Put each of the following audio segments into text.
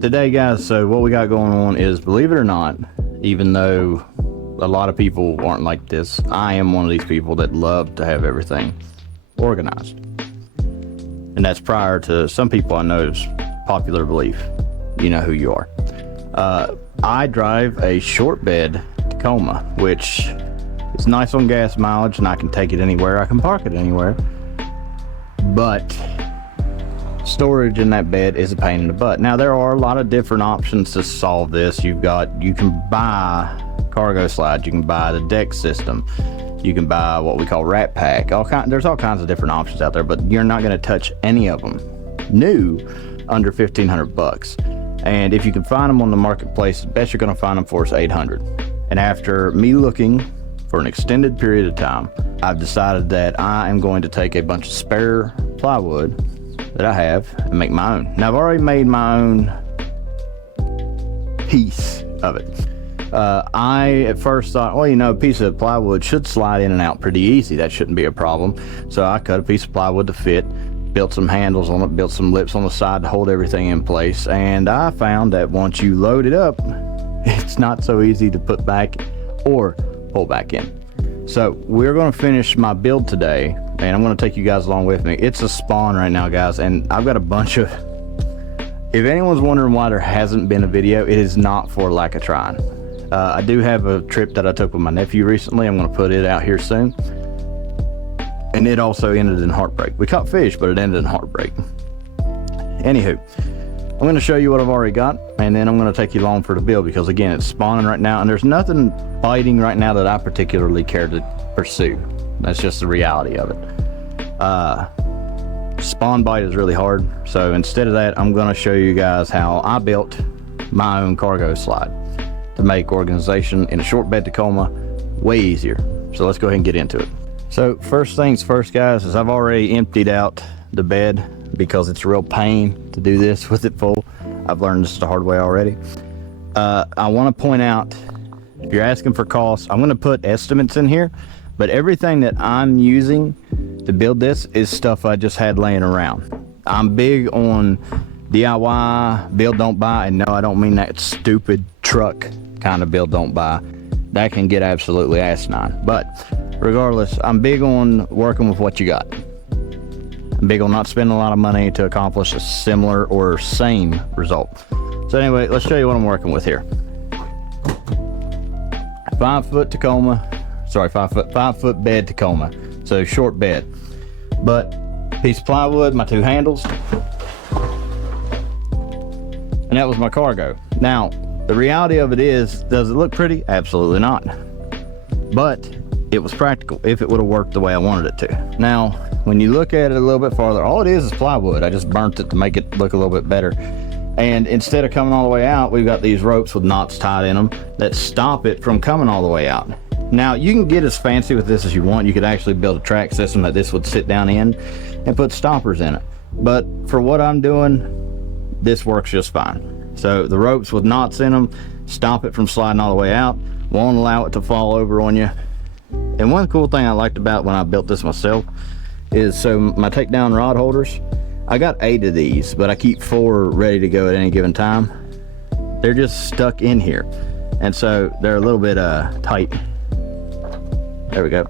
Today guys, so what we got going on is, believe it or not, even though a lot of people aren't like this, I am one of these people that love to have everything organized. And that's prior to some people I know's popular belief. You know who you are. I drive a short bed Tacoma, which is nice on gas mileage and I can take it anywhere, I can park it anywhere. But storage in that bed is a pain in the butt. Now there are a lot of different options to solve this. You can buy cargo slides, you can buy the deck system, you can buy what we call Rat Pack. There's all kinds of different options out there, but you're not going to touch any of them new under 1,500 bucks. And if you can find them on the marketplace, the best you're going to find them for is 800. And after me looking for an extended period of time, I've decided that I am going to take a bunch of spare plywood that I have and make my own. Now I've already made my own piece of it. I at first thought, well, you know, a piece of plywood should slide in and out pretty easy. That shouldn't be a problem. So I cut a piece of plywood to fit, built some handles on it, built some lips on the side to hold everything in place. And I found that once you load it up, it's not so easy to put back or pull back in. So we're going to finish my build today, and I'm going to take you guys along with me. It's a spawn right now, guys, and I've got a bunch of, if anyone's wondering why there hasn't been a video, it is not for lack of trying. I do have a trip that I took with my nephew recently. I'm going to put it out here soon, and it also ended in heartbreak. We caught fish, but it ended in heartbreak. Anywho, I'm going to show you what I've already got, and then I'm going to take you along for the build, because again, it's spawning right now, and there's nothing biting right now that I particularly care to pursue. That's just the reality of it. Spawn bite is really hard, so instead of that, I'm going to show you guys how I built my own cargo slide to make organization in a short bed Tacoma way easier. So let's go ahead and get into it. So first things first, guys, is I've already emptied out the bed because it's a real pain to do this with it full. I've learned this the hard way already. I want to point out, if you're asking for costs, I'm going to put estimates in here, but everything that I'm using to build this is stuff I just had laying around. I'm big on DIY, build don't buy, and no, I don't mean that stupid truck kind of build don't buy. That can get absolutely asinine, but regardless, I'm big on working with what you got. I'm big on not spending a lot of money to accomplish a similar or same result. So anyway, let's show you what I'm working with here. 5 foot Tacoma, sorry, 5 foot bed Tacoma. So short bed, but piece of plywood, my 2 handles, and that was my cargo. Now, the reality of it is, does it look pretty? Absolutely not. But it was practical if it would have worked the way I wanted it to. Now, when you look at it a little bit farther, all it is plywood. I just burnt it to make it look a little bit better. And instead of coming all the way out, we've got these ropes with knots tied in them that stop it from coming all the way out. Now, you can get as fancy with this as you want. You could actually build a track system that this would sit down in and put stoppers in it. But for what I'm doing, this works just fine. So the ropes with knots in them stop it from sliding all the way out, won't allow it to fall over on you. And one cool thing I liked about when I built this myself is, so my takedown rod holders, I got 8 of these, but I keep 4 ready to go at any given time. They're just stuck in here, and so they're a little bit tight. There we go.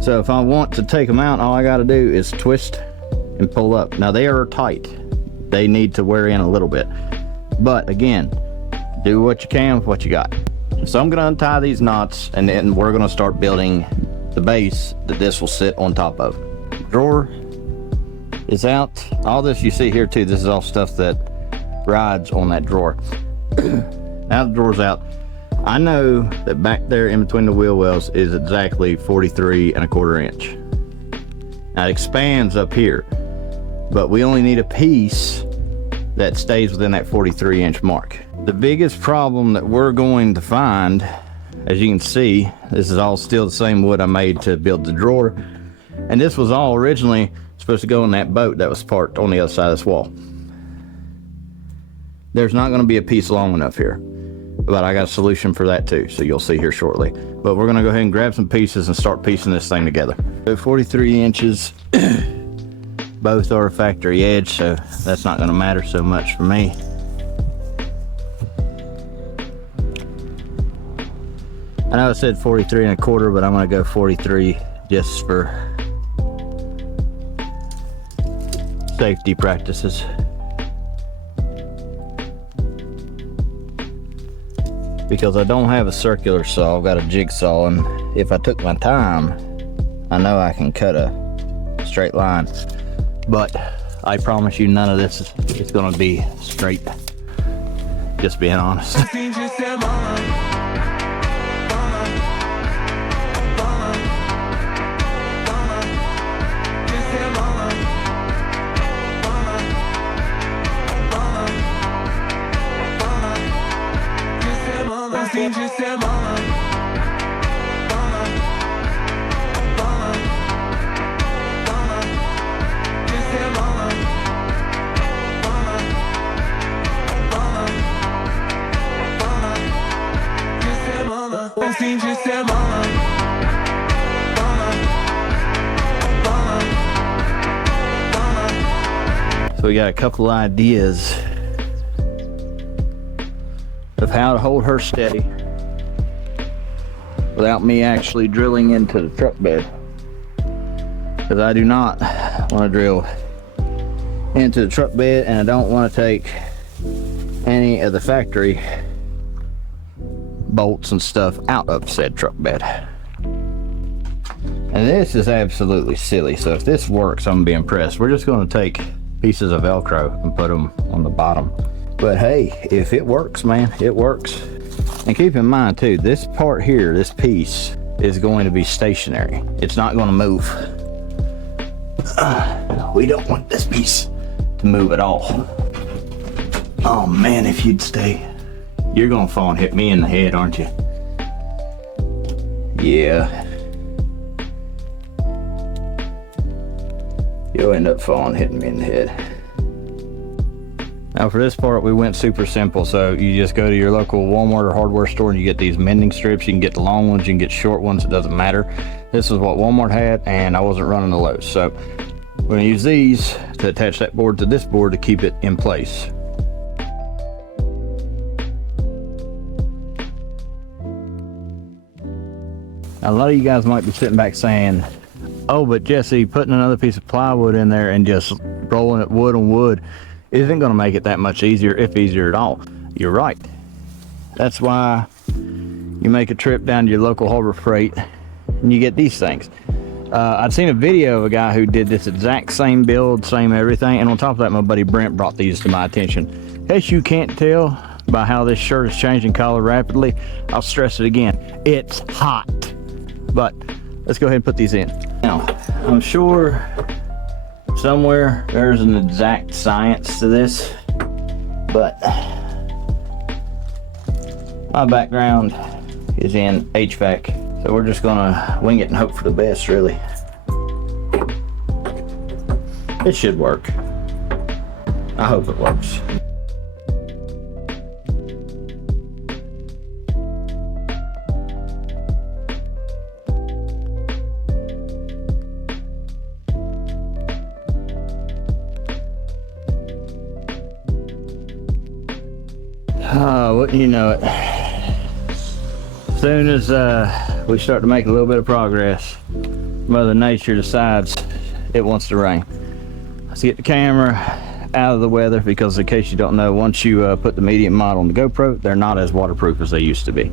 So if I want to take them out, all I got to do is twist and pull up. Now they are tight, they need to wear in a little bit, but again, do what you can with what you got. So I'm going to untie these knots, and then we're going to start building the base that this will sit on top of. Drawer is out. All this you see here too, this is all stuff that rides on that drawer. Now the drawer's out. I know that back there in between the wheel wells is exactly 43¼ inch. Now it expands up here, but we only need a piece that stays within that 43-inch mark. The biggest problem that we're going to find, as you can see, this is all still the same wood I made to build the drawer, and this was all originally supposed to go in that boat that was parked on the other side of this wall. There's not going to be a piece long enough here, but I got a solution for that too, so you'll see here shortly. But we're going to go ahead and grab some pieces and start piecing this thing together. So 43 inches, both are factory edge, so that's not going to matter so much for me. I know I said 43 1/4, but I'm gonna go 43 just for safety practices. Because I don't have a circular saw, I've got a jigsaw, and if I took my time, I know I can cut a straight line. But I promise you none of this is gonna be straight. Just being honest. So we got a couple ideas of how to hold her steady without me actually drilling into the truck bed, because I do not want to drill into the truck bed, and I don't want to take any of the factory bolts and stuff out of said truck bed. And this is absolutely silly, so if this works, I'm gonna be impressed. We're just gonna take pieces of Velcro and put them on the bottom. But hey, if it works, man, it works. And keep in mind too, this part here, this piece is going to be stationary. It's not going to move. We don't want this piece to move at all. Oh man, if you'd stay, you're gonna fall and hit me in the head, aren't you? Yeah. You'll end up falling, hitting me in the head. Now for this part, we went super simple. So you just go to your local Walmart or hardware store and you get these mending strips. You can get the long ones, you can get short ones, it doesn't matter. This is what Walmart had, and I wasn't running the Lowe's. So we're gonna use these to attach that board to this board to keep it in place. Now, a lot of you guys might be sitting back saying, oh, but Jesse, putting another piece of plywood in there and just rolling it wood on wood isn't going to make it that much easier, if easier at all. You're right. That's why you make a trip down to your local Harbor Freight and you get these things. I'd seen a video of a guy who did this exact same build, same everything, and on top of that, my buddy Brent brought these to my attention. In case you can't tell by how this shirt is changing color rapidly, I'll stress it again, it's hot. But let's go ahead and put these in. Now, I'm sure somewhere there's an exact science to this, but my background is in HVAC, so we're just gonna wing it and hope for the best, really. It should work. I hope it works. Wouldn't you know it, as soon as we start to make a little bit of progress, Mother Nature decides it wants to rain. Let's get the camera out of the weather, because in case you don't know, once you put the medium mod on the GoPro, they're not as waterproof as they used to be.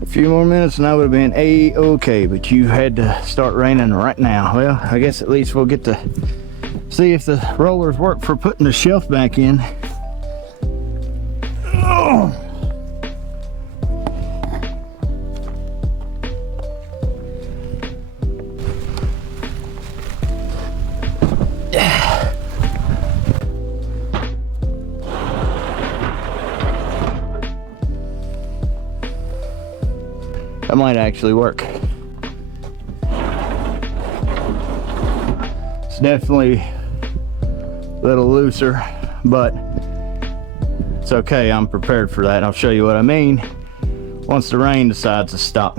A few more minutes and I would have been a-okay, but you had to start raining right now. Well, I guess at least we'll get to see if the rollers work for putting the shelf back in. Oh. That might actually work. It's definitely a little looser, but it's okay. I'm prepared for that. I'll show you what I mean once the rain decides to stop.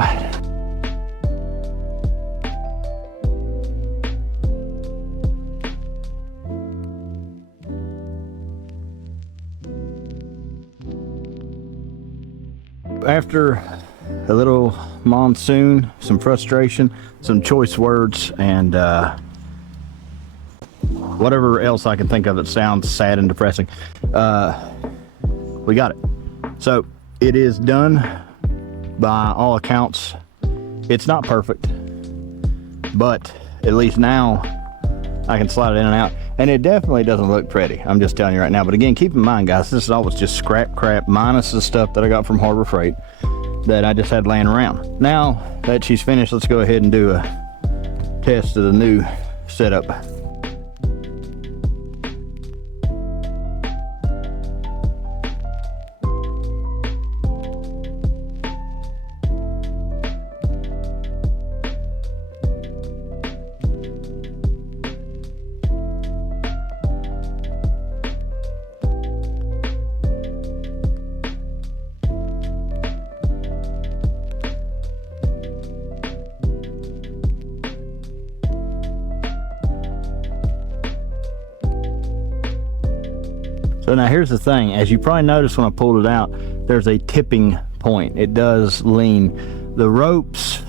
After a little monsoon, some frustration, some choice words, and whatever else I can think of that sounds sad and depressing. We got it. So it is done by all accounts. It's not perfect, but at least now I can slide it in and out, and it definitely doesn't look pretty. I'm just telling you right now. But again, keep in mind, guys, this is always just scrap crap minus the stuff that I got from Harbor Freight that I just had laying around. Now that she's finished, let's go ahead and do a test of the new setup. So now here's the thing, as you probably noticed when I pulled it out, there's a tipping point. It does lean. The ropes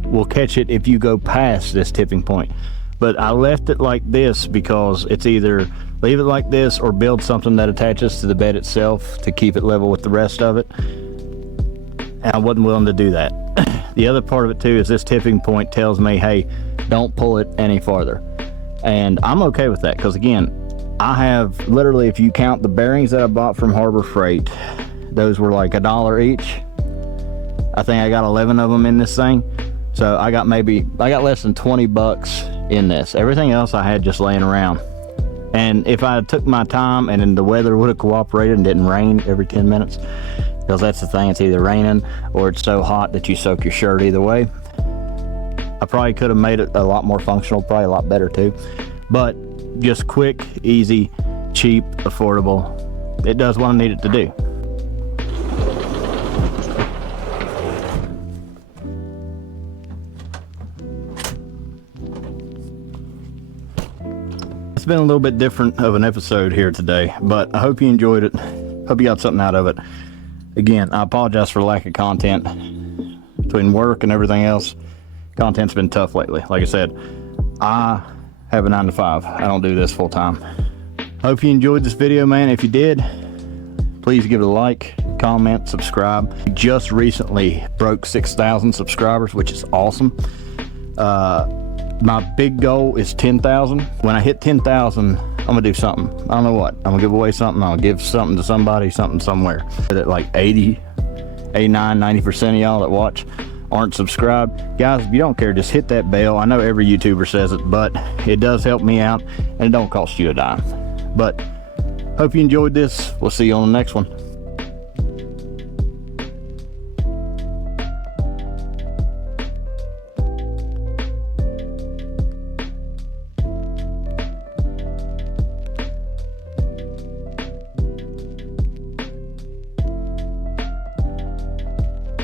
will catch it if you go past this tipping point. But I left it like this because it's either leave it like this or build something that attaches to the bed itself to keep it level with the rest of it. And I wasn't willing to do that. The other part of it too is this tipping point tells me, hey, don't pull it any farther. And I'm okay with that because again, I have literally, if you count the bearings that I bought from Harbor Freight, those were like $1 each. I think I got 11 of them in this thing. So I got less than 20 bucks in this. Everything else I had just laying around. And if I took my time and then the weather would have cooperated and didn't rain every 10 minutes, because that's the thing, it's either raining or it's so hot that you soak your shirt either way. I probably could have made it a lot more functional, probably a lot better too. But just quick, easy, cheap, affordable. It does what I need it to do. It's been a little bit different of an episode here today, but I hope you enjoyed it. Hope you got something out of it. Again, I apologize for lack of content. Between work and everything else, content's been tough lately. Like I said, I have a 9 to 5. I don't do this full time. Hope you enjoyed this video, man. If you did, please give it a like, comment, subscribe. We just recently broke 6,000 subscribers, which is awesome. My big goal is 10,000. When I hit 10,000, I'm gonna do something. I don't know what. I'm gonna give away something. I'll give something to somebody, something somewhere. That like 90% of y'all that watch aren't subscribed. Guys, if you don't care, just hit that bell. I know every YouTuber says it, but it does help me out and it don't cost you a dime. But hope you enjoyed this. We'll see you on the next one.